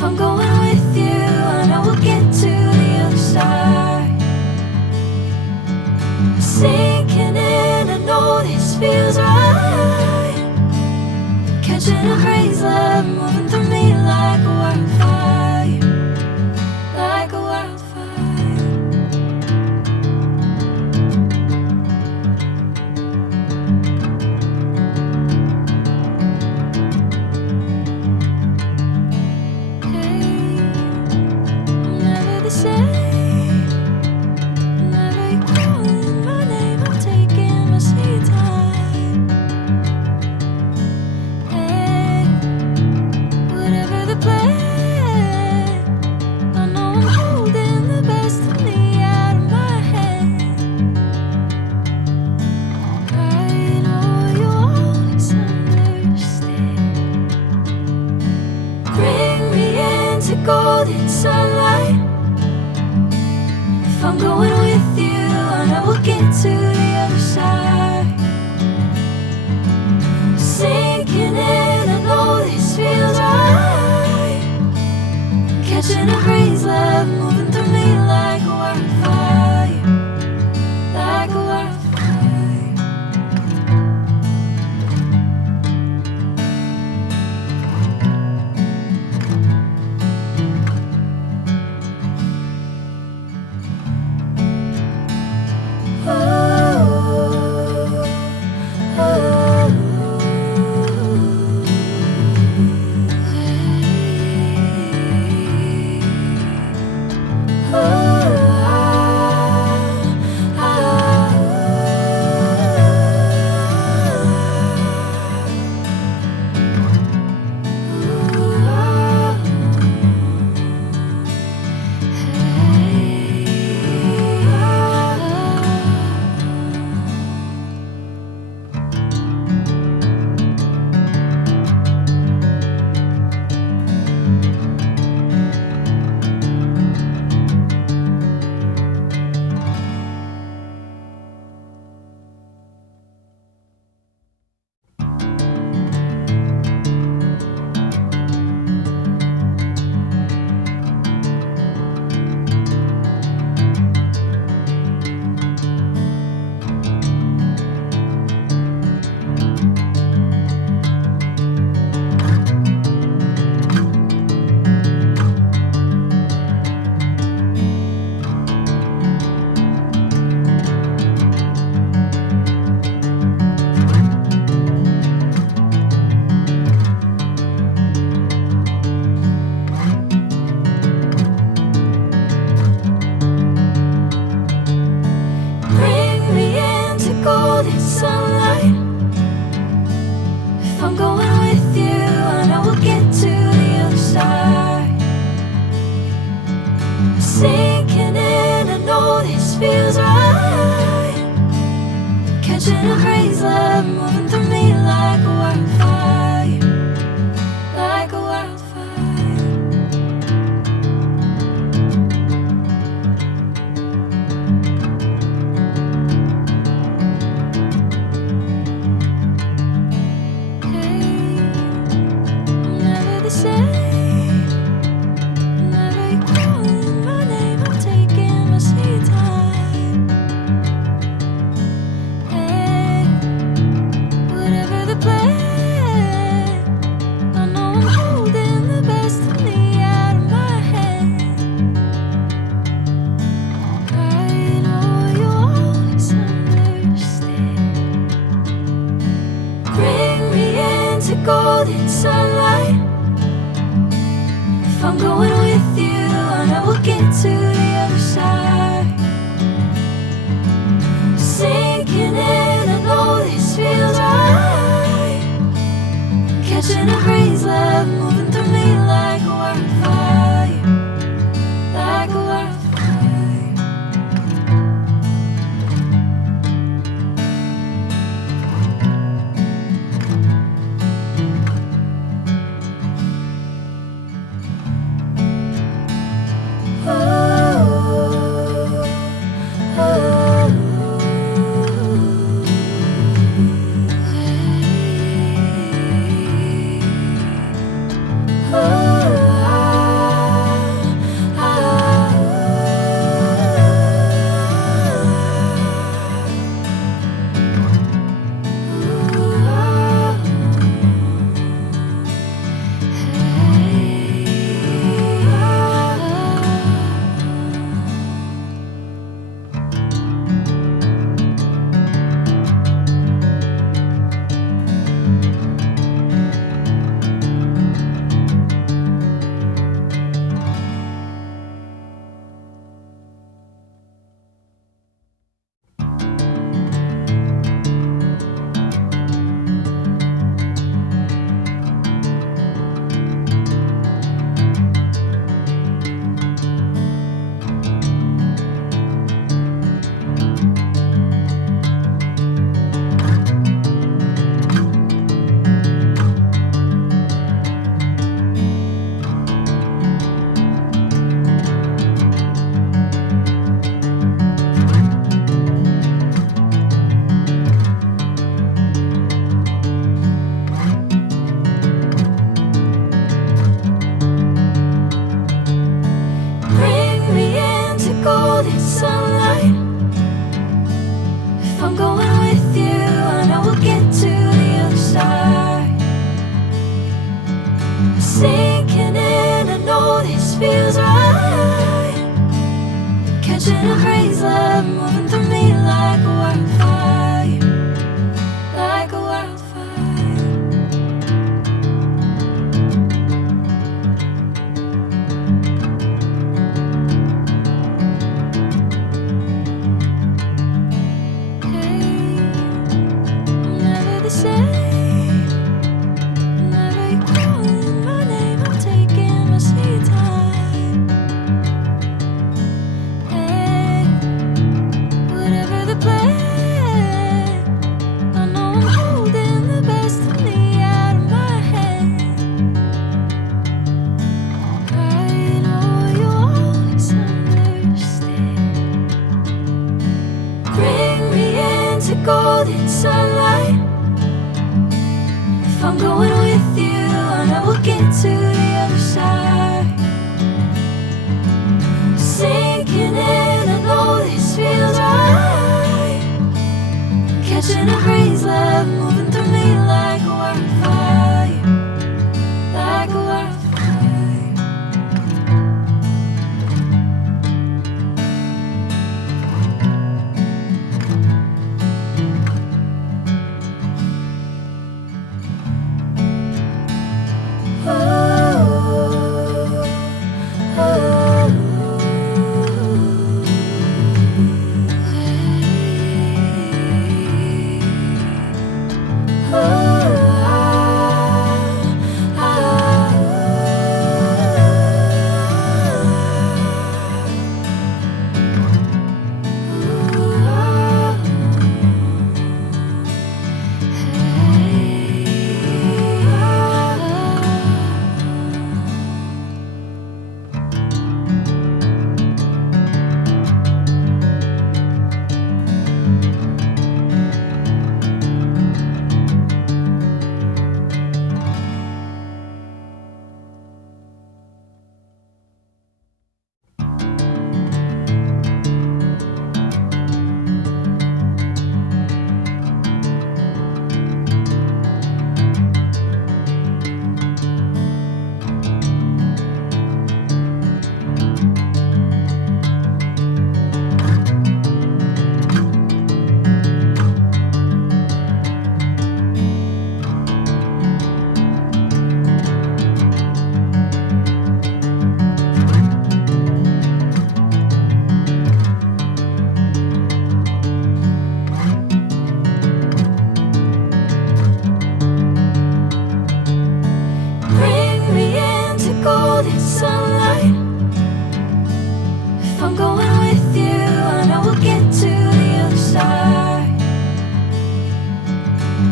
If I'm going with you, I know we'll get to the other side. Sinking in, I know this feels right. Catching a breeze, love moving through me like a wildfire, like a wildfire. Golden sunlight. If I'm going with you, I know we'll get to the other side. Sinking in, I know this feels right. Catching a breeze, love moving through me like a wildfire, like a wildfire. Sinking in, I know this feels right. Catching a breeze, love moving through me like a wildfire, like a wildfire. Hey, I'm never the same. Golden sunlight. If I'm going with you, I know we'll get to the other side. Sinking in, I know this feels right. Catching a breeze, love moving through me like a wildfire, like a wildfire. I'm going with you, I know we'll get to the other side. Sinking in, I know this feels right. Catching a breeze, love moving through me like a wildfire, like a wildfire. Golden sunlight. If I'm going with you, I know we'll get to the other side. Sinking in, I know this feels right. Catching a breeze, love moving through me like a wildfire, like a wildfire.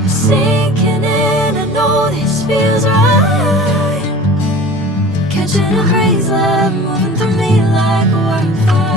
Sinking in, I know this feels right. Catching a breeze, love moving through me like a wildfire.